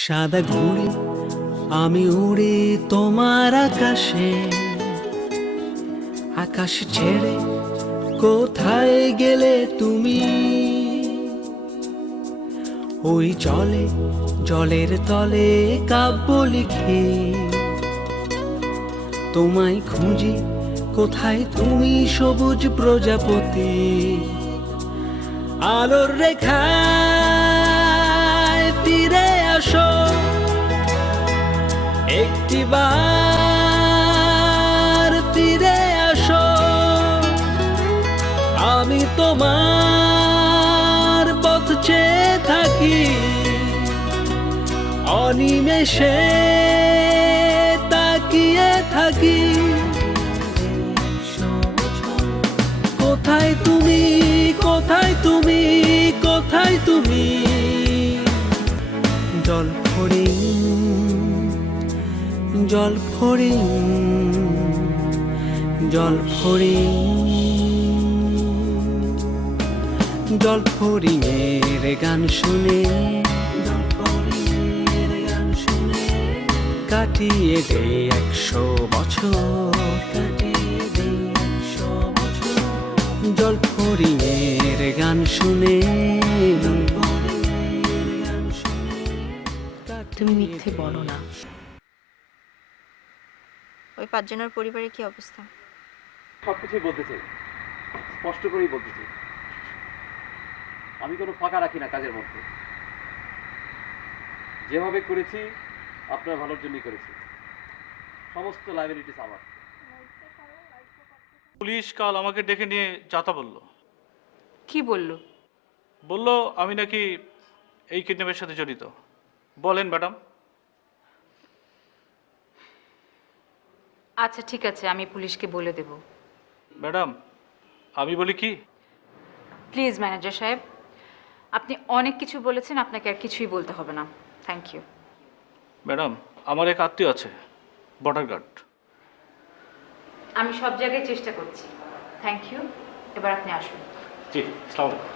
সাদা ঘুড়ি আমি উড়ি তোমার আকাশে, আকাশ ছেড়ে কোথায় গেলে তুমি? ওই জলে জলের তলে কাব্য লিখি, তোমায় খুঁজি কোথায় তুমি সবুজ প্রজাপতি? আলোর রেখায় ফিরে আসো একটিবার, ফিরে আসো। আমি তোমার পথ চেয়ে থাকি, অনিমেষে তাকিয়ে থাকি। কোথায় তুমি, কোথায় তুমি, কোথায় তুমি? জল ফড়িং, জল ফড়িং, জল ফড়িং, জল ফড়িংয়ের গান শুনে, জল ফড়িংয়ের গান শুনে কাটিয়ে দে 100 বছর, কাটিয়ে দে 100 বছর। জল ফড়িংয়ের গান শুনে, তুমি মিথ্যে বলো না। ওই 5 জনের পরিবারের কি অবস্থা? সবকিছুই বলতে চাই, স্পষ্ট করেই বলতে চাই। আমি কোনো ফাঁকা রাখি না কাজের মধ্যে। যেভাবে করেছি আপনার ভালোর জন্যই করেছি। সমস্ত লাইবিলিটিস আমার। পুলিশ কাল আমাকে ডেকে নিয়ে যাতা বলল। কি বললো? বলল আমি নাকি এই কিডন্যাপের সাথে জড়িত। বলেন ম্যাডাম। আচ্ছা ঠিক আছে, আমি পুলিশকে বলে দেব। ম্যাডাম আমি বলি কি, প্লিজ ম্যানেজার সাহেব, আপনি অনেক কিছু বলেছেন, আপনাকে আর কিছুই বলতে হবে না। Thank you. ম্যাডাম আমার এক আত্মীয় আছে বর্ডার গার্ড। আমি সব জায়গায় চেষ্টা করছি। Thank you. এবার আপনি আসুন। জি আসসালামু আলাইকুম।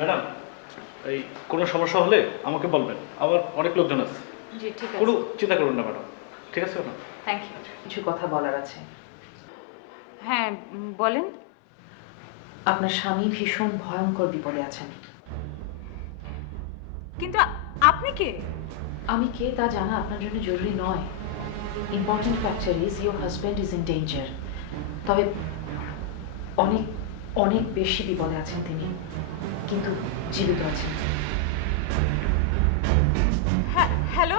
ম্যাডাম এই কোনো সমস্যা হলে আমাকে বলবেন, আমার অনেক লোকজন আছে। জি ঠিক কোনো আছে, চিন্তা করবেন না ম্যাডাম, ঠিক আছে ম্যাডাম? Thank you. কিছু কথা বলার আছে। হ্যাঁ বলেন। আপনার স্বামী ভীষণ ভয়ঙ্কর বিপদে আছেন। কিন্তু আপনি কে? আমি কে তা জানা আপনার জন্য জরুরি নয়। Important factor is your husband is in danger. তবে অনেক অনেক বেশি বিপদে আছেন তিনি, কিন্তু জীবিত আছেন। Hello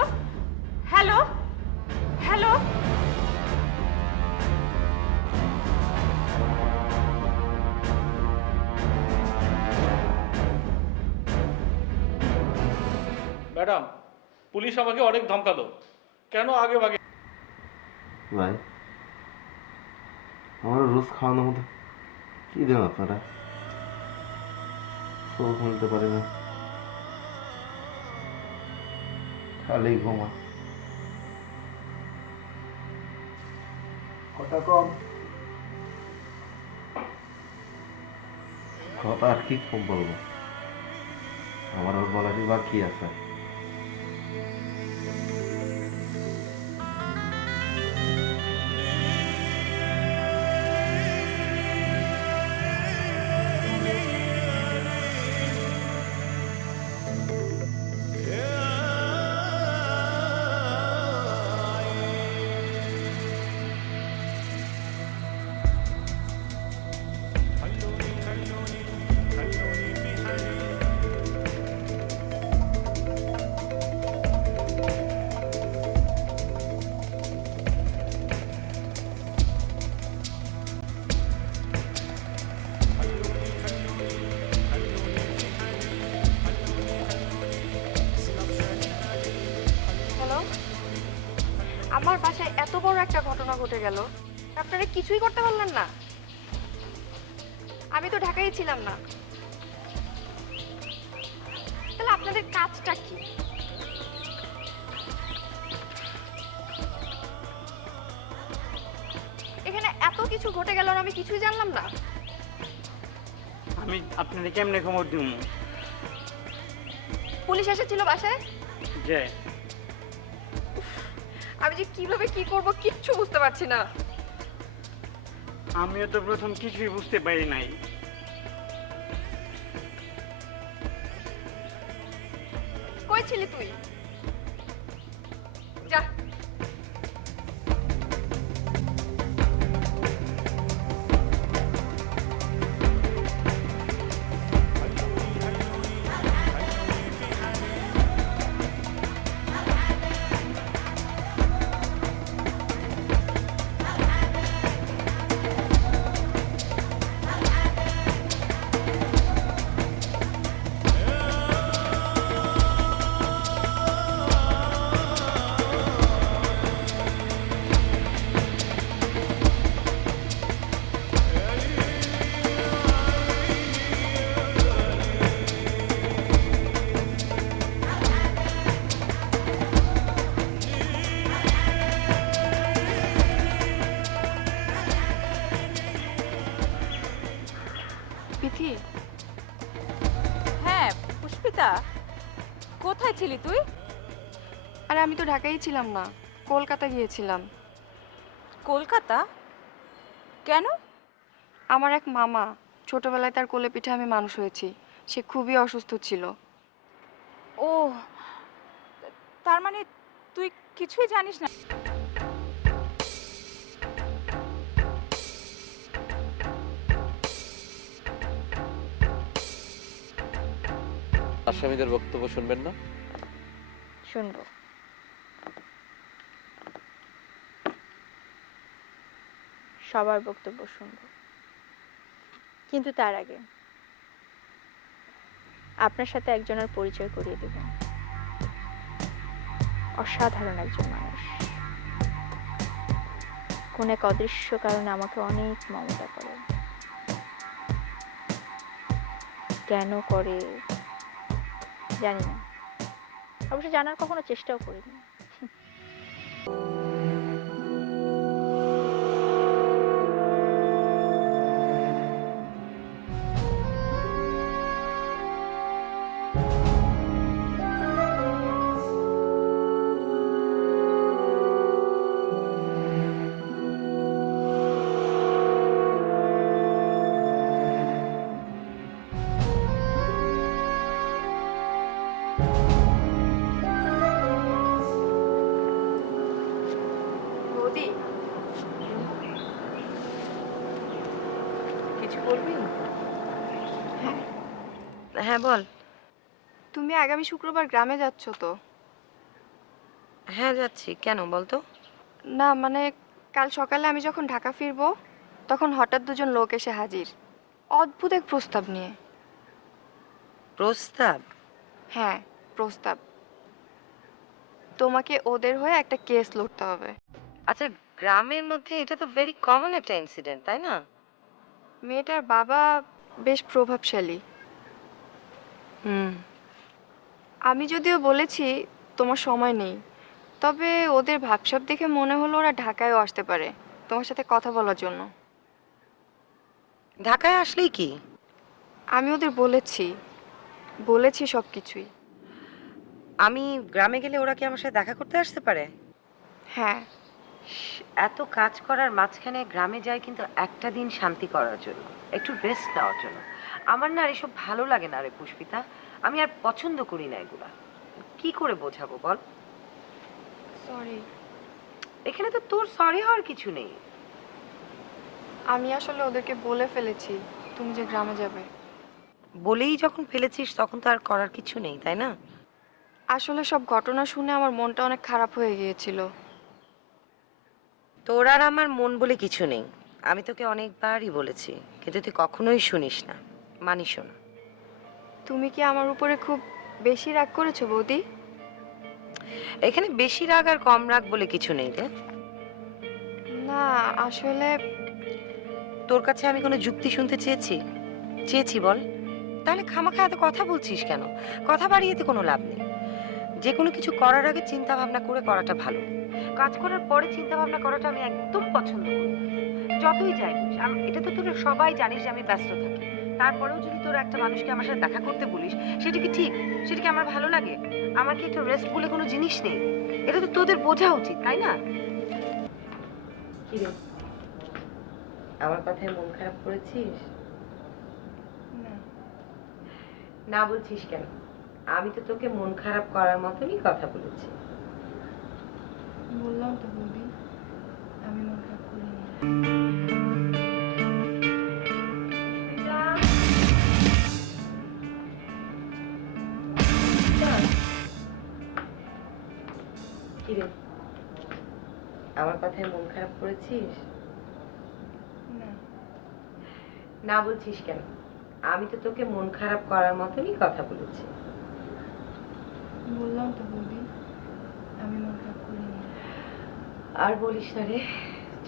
hello hello. Madam police আমাকে অনেক ধমকালো, কেন আগে ভাগে। ভাই আমার রোজ খাওয়ানোর মতো কি দেন আপনারা? চোখ খুলতে পারি না, খালি ঘুমা। কথা কম, কথা আর কি কম বলবো, আমার ওর বলারই বা কি আছে। হ্যালো, আমার বাসায় এত বড় একটা ঘটনা ঘটে গেল, আপনারা কিছুই করতে পারলেন না? আমি তো ঢাকায় ছিলাম না। তাহলে আপনাদের কাজটা কি? এখানে এত কিছু ঘটে গেল আর আমি কিছুই জানলাম না। আমি আপনাদের কেমনে খবর দিব? পুলিশ এসেছিল বাসায়? যে আমি যে কিভাবে কি করব কিচ্ছু বুঝতে পারছি না। আমিও তো প্রথম কিছুই বুঝতে পারি নাই। কই ছিলি তুই? যা। পিথি, হ্যাঁ পুষ্পিতা, কোথায় ছিলি তুই? আরে আমি তো ঢাকায় ছিলাম না, কলকাতা গিয়েছিলাম। কলকাতা? কেন? আমার এক মামা, ছোটবেলায় তার কোলে পিঠে আমি মানুষ হয়েছি, সে খুবই অসুস্থ ছিল। ও, তার মানে তুই কিছুই জানিস না? আসামিদের বক্তব্য শুনবেন না? শুনবো। সবার বক্তব্য শুনবো, কিন্তু তার আগে আপনার সাথে একজনের পরিচয় করিয়ে দেব। অসাধারণ একজন মানুষ, কোন এক অদৃশ্য কারণে আমাকে অনেক মমতা করে। কেন করে জানি না, অবশ্য জানার কখনো চেষ্টাও করিনি। বৌদি, কিছু বলবি? হ্যাঁ বল। তুমি আগামী শুক্রবার গ্রামে যাচ্ছ তো? হ্যাঁ যাচ্ছি, কেন বলতো? না মানে কাল সকালে আমি যখন ঢাকা ফিরবো তখন হঠাৎ দুজন লোক এসে হাজির, অদ্ভুত এক প্রস্তাব নিয়ে। প্রস্তাব? হ্যাঁ প্রস্তাব, তোমাকে ওদের হয়ে একটা কেস লড়তে হবে। আচ্ছা, গ্রামের মধ্যে এটা তো ভেরি কমন একটা ইনসিডেন্ট, তাই না? মেয়েটার বাবা বেশ প্রভাবশালী। হুম। আমি যদিও বলেছি তোমার সময় নেই, তবে ওদের ভাবসাব দেখে মনে হলো ওরা ঢাকায়ও আসতে পারে তোমার সাথে কথা বলার জন্য। ঢাকায় আসলেই কি? আমি ওদের বলেছি সব কিছুই। আমি গ্রামে গেলে ওরা কি আমার সাথে দেখা করতে আসতে পারে? হ্যাঁ। এত কাজ করার মাঝখানে গ্রামে যাই কিন্তু একটা দিন শান্তি করার জন্য, একটু রেস্ট নেওয়ার জন্য। আমার না এসব ভালো লাগে না রে পুষ্পিতা, আমি আর পছন্দ করি না এগুলা। কি করে বোঝাবো বল? সরি। এখানে তো তোর সরি হওয়ার কিছু নেই। আমি আসলে ওদেরকে বলে ফেলেছি তুমি যে গ্রামে যাবে। বলেই যখন ফেলেছিস তখন তো আর করার কিছু নেই, তাই না? আসলে সব ঘটনা শুনে আমার মনটা অনেক খারাপ হয়ে গিয়েছিল। তোর আর আমার মন বলে কিছু নেই, আমি তোকে অনেকবারই বলেছি, কিন্তু তুই কখনোই শুনিস না, মানিস না। তুমি কি আমার উপরে খুব বেশি রাগ করেছো বৌদি? এখানে বেশি রাগ আর কম রাগ বলে কিছু নেই রে। না আসলে তোর কাছে আমি কোনো যুক্তি শুনতে চেয়েছি বল? তাহলে খামাখা এত কথা বলছিস কেন? কথা বাড়িয়ে তো কোনো লাভ নেই। যে কোনো কিছু করার আগে চিন্তা ভাবনা করে করাটা ভালো। কাজ করার পরে চিন্তা ভাবনা করাটা আমি একদম পছন্দ করি না। যতই যাই বলিস, এটা তো তোরা সবাই জানিস যে আমি ব্যস্ত থাকি। তারপরেও যদি তোর একটা মানুষকে আমার সাথে দেখা করতে বলিস, সেটা কি ঠিক? সেটা কি আমার ভালো লাগে? আমার কি একটু রেস্ট বলে কোনো জিনিস নেই? এটা তো তোদের বোঝা উচিত, তাই না? কি রে, আমার কথায় মন খারাপ করেছিস? না। না বলছিস কেন? আমি তো তোকে মন খারাপ করার মতনই কথা বলেছি। বললাম তো বৌদি, আমি মন খারাপ করিনি। কি রে, আমার কথায় মন খারাপ করেছিস? না। না বলছিস কেন? আমি তো তোকে মন খারাপ করার মতনই কথা বলেছি। বললাম তো বৌদি, আমি মন খারাপ করিনি। আর বলিস না রে,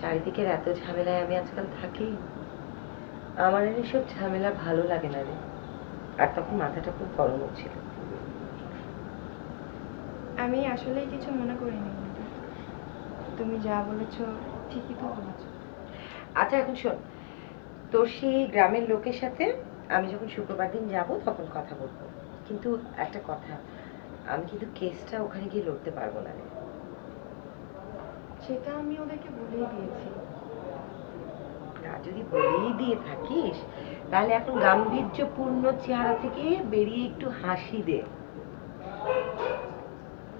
চারিদিকের এত ঝামেলায় আমি আজকাল থাকি, আমার আর এসব ঝামেলা ভালো লাগে না রে। আর তখন মাথাটা খুব গরম ছিল। আমি আসলেই কিছু মনে করিনি বৌদি। তুমি যা বলেছো ঠিকই তো বলেছো। আচ্ছা এখন শোন, তোর সেই গ্রামের লোকের সাথে আমি যখন শুক্রবার দিন যাবো তখন কথা বলবো, কিন্তু একটা কথা, আমি কিন্তু কেসটা ওখানে গিয়ে লড়তে পারবো না রে। সেটা আমি ওদেরকে বলেই দিয়েছি। তা যদি বলেই দিয়ে থাকিস, তাহলে এখন গাম্ভীর্যপূর্ণ চেহারা থেকে বেরিয়ে একটু হাসি দে।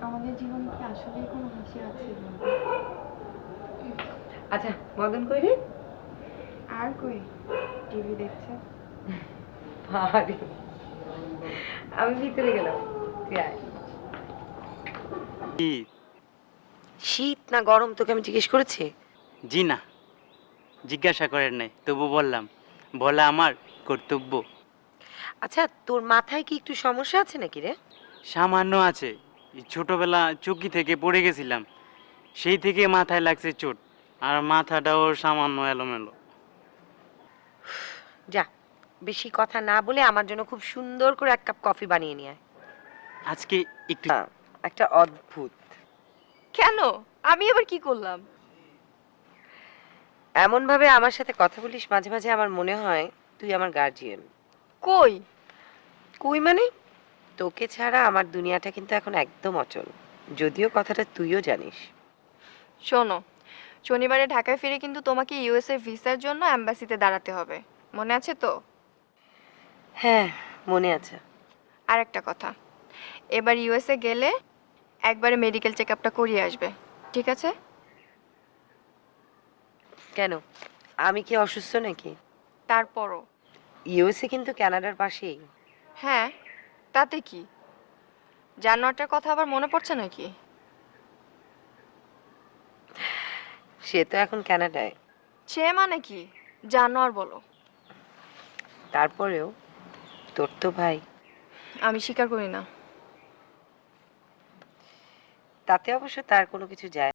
আমাদের জীবনে কি আসলেই কোনো হাসি আছে বৌদি? আচ্ছা মদন কই রে? আর কই, টিভি দেখছে। আরে, আমি ভিতরে গেলাম, তুই আয়। শীত না গরম তোকে আমি জিজ্ঞেস করেছি? জি না, জিজ্ঞাসা করেন নাই, তবু বললাম, বলা আমার কর্তব্য। আচ্ছা তোর মাথায় কি একটু সমস্যা আছে নাকি রে? সামান্য আছে, এই ছোটবেলা চৌকি থেকে পড়ে গেছিলাম, সেই থেকে মাথায় লাগছে চোট, আর মাথাটাও সামান্য এলোমেলো। যা, বেশি কথা না বলে আমার জন্য খুব সুন্দর করে এক কাপ কফি বানিয়ে নিয়ে আয়। আজকে একটু একটা অদ্ভুত। কেন? আমি এবার কি করলাম? এমন ভাবে আমার সাথে কথা বলিস মাঝে মাঝে আমার মনে হয় তুই আমার গার্জিয়ান। কই? কই মানে, তোকে ছাড়া আমার দুনিয়াটা কিন্তু এখন একদম অচল, যদিও কথাটা তুইও জানিস। শোনো, শনিবারে ঢাকায় ফিরে কিন্তু তোমাকে ইউএসএ ভিসার জন্য এম্বাসিতে দাঁড়াতে হবে, মনে আছে তো? হ্যাঁ মনে আছে। আর একটা কথা, এবার ইউএসএ গেলে একবারে মেডিকেল চেক আপটা করিয়ে আসবে, ঠিক আছে? কেন, আমি কি অসুস্থ নাকি? তারপরও। ইউএসএ কিন্তু কানাডার পাশেই। হ্যাঁ, তাতে কি? জানোয়ারটার কথা আবার মনে পড়ছে নাকি? সে তো এখন কানাডায়। সে মানে কি? জানোয়ার বলো। তারপরেও তোর তো ভাই। আমি স্বীকার করি না। তাতে অবশ্য তার কোনো কিছু যায়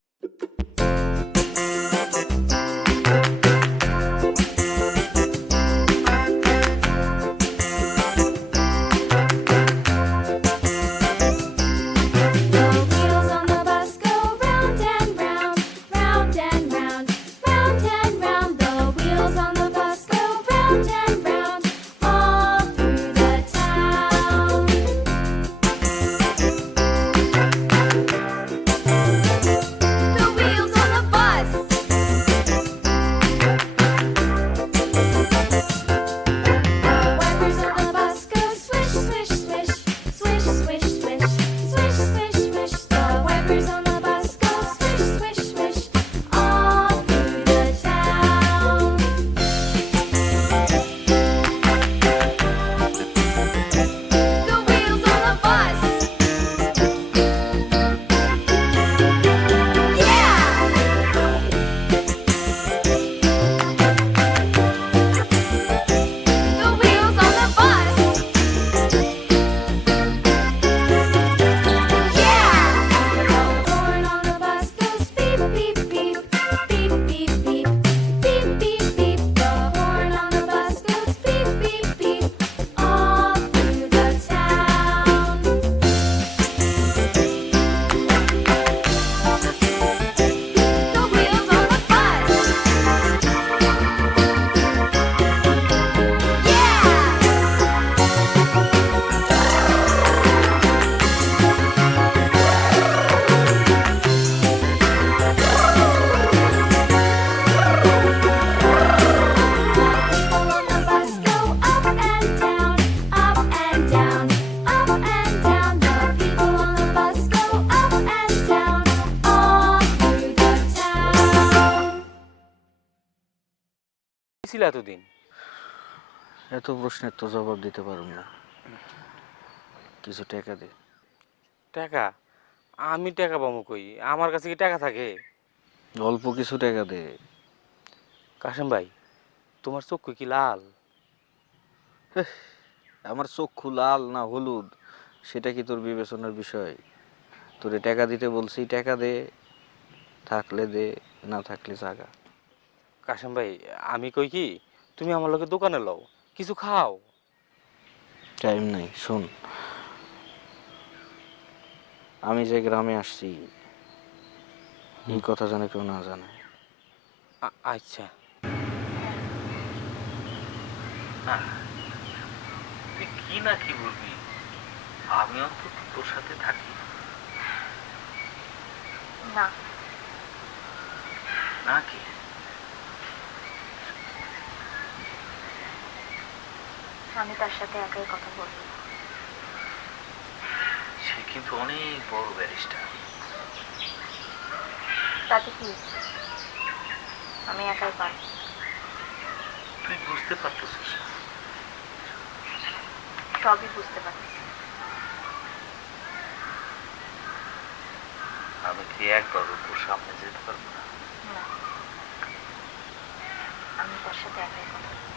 ছিল এতদিন? এত প্রশ্নের তো জবাব দিতে পারুম না, কিছু টাকা দে। টাকা? আমি টাকা পাবো কই? আমার কাছে কি টাকা থাকে? অল্প কিছু টাকা দে। কাশেম ভাই, তোমার চক্ষু কি লাল? আমার চক্ষু লাল না হলুদ সেটা কি তোর বিবেচনার বিষয়? তোরে টাকা দিতে বলছি, টাকা দে, থাকলে দে, না থাকলে জাগা। কাশেম ভাই, আমি কই কি, তুমি আমার লোকে দোকানে লও, কিছু খাও। টাইম নাই, শোন, আমি যে গ্রামে আসছি এই কথা যেন কেউ না জানে। আচ্ছা। তুই কি না কি বলবি, আমি অন্তত তোর সাথে থাকি না, নাকি? আমি তার সাথে একাই কথা বলবো। সে কিন্তু অনেক বড় ব্যারিস্টার। তাতে কি, আমি একাই পারি। তুই বুঝতে পারতেছিস না? সবই বুঝতে পারছি। আমি কি একবার তোর সামনে যেতে পারবো না? না, আমি তার সাথে একাই কথা বলবো।